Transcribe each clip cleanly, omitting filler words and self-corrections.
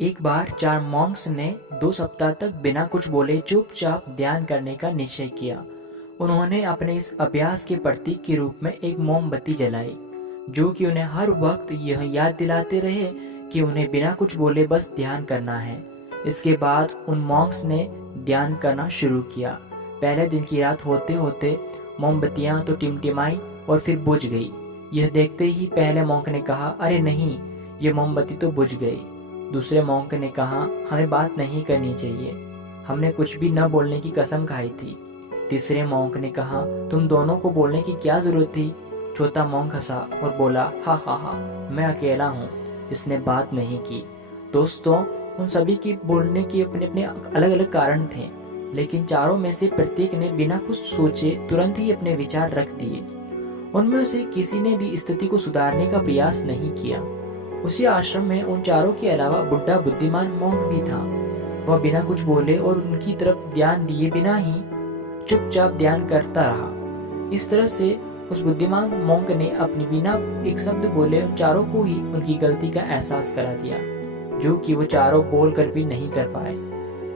एक बार 4 मॉन्क्स ने 2 सप्ताह तक बिना कुछ बोले चुपचाप ध्यान करने का निश्चय किया। उन्होंने अपने इस अभ्यास के प्रतीक के रूप में एक मोमबत्ती जलाई, जो कि उन्हें हर वक्त यह याद दिलाते रहे कि उन्हें बिना कुछ बोले बस ध्यान करना है। इसके बाद उन मॉन्क्स ने ध्यान करना शुरू किया। पहले दिन की रात होते होते मोमबत्तियां तो टिमटिमाई और फिर बुझ गई। यह देखते ही पहले मॉन्क ने कहा, अरे नहीं, ये मोमबत्ती तो बुझ गई। दूसरे मॉन्क ने कहा, हमें बात नहीं करनी चाहिए, हमने कुछ भी न बोलने की कसम खाई थी। तीसरे मॉन्क ने कहा, तुम दोनों को बोलने की क्या जरूरत थी। चौथा मॉन्क हंसा और बोला, हा हा हा, मैं अकेला हूँ जिसने बात नहीं की। दोस्तों, उन सभी के बोलने के अपने अपने अलग अलग कारण थे, लेकिन चारों में से प्रत्येक ने बिना कुछ सोचे तुरंत ही अपने विचार रख दिए। उनमें से किसी ने भी स्थिति को सुधारने का प्रयास नहीं किया। उसी आश्रम में उन चारों के अलावा बुढ़ा बुद्धिमान मॉन्क भी था। वह बिना कुछ बोले और उनकी तरफ ध्यान दिए बिना ही चुपचाप ध्यान करता रहा। इस तरह से उस बुद्धिमान मॉन्क ने अपनी बिना एक शब्द बोले उन चारों को ही उनकी गलती का एहसास करा दिया, जो कि वो चारों बोल कर भी नहीं कर पाए।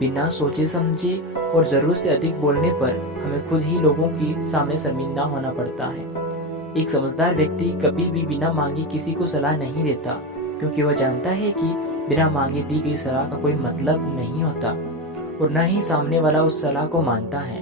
बिना सोचे समझे और जरूरत से अधिक बोलने पर हमें खुद ही लोगों के सामने शर्मिंदा होना पड़ता है। एक समझदार व्यक्ति कभी भी बिना मांगे किसी को सलाह नहीं देता, क्योंकि वह जानता है कि बिना मांगे दी गई सलाह का कोई मतलब नहीं होता और न ही सामने वाला उस सलाह को मानता है।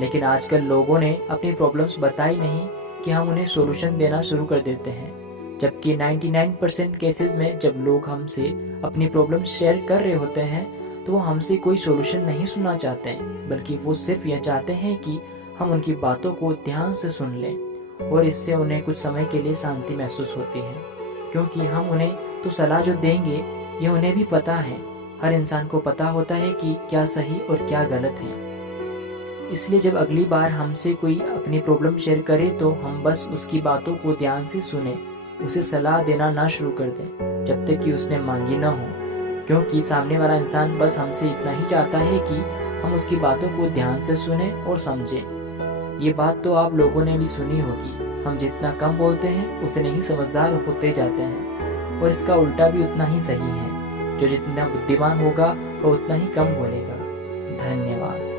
लेकिन आजकल लोगों ने अपनी प्रॉब्लम्स बताई नहीं कि हम उन्हें सॉल्यूशन देना शुरू कर देते हैं, जबकि 99% केसेस में जब लोग हमसे अपनी प्रॉब्लम शेयर कर रहे होते हैं तो वो हमसे कोई सॉल्यूशन नहीं सुनना चाहते हैं, बल्कि वो सिर्फ यह चाहते हैं कि हम उनकी बातों को ध्यान से सुन लें, और इससे उन्हें कुछ समय के लिए शांति महसूस होती है। क्योंकि हम उन्हें तो सलाह जो देंगे ये उन्हें भी पता है, हर इंसान को पता होता है कि क्या सही और क्या गलत है। इसलिए जब अगली बार हमसे कोई अपनी प्रॉब्लम शेयर करे तो हम बस उसकी बातों को ध्यान से सुने, उसे सलाह देना ना शुरू कर दें जब तक कि उसने मांगी ना हो, क्योंकि सामने वाला इंसान बस हमसे इतना ही चाहता है कि हम उसकी बातों को ध्यान से सुने और समझें। ये बात तो आप लोगों ने भी सुनी होगी, हम जितना कम बोलते हैं उतने ही समझदार होते जाते हैं, और इसका उल्टा भी उतना ही सही है। जो जितना बुद्धिमान होगा वो उतना ही कम बोलेगा। धन्यवाद।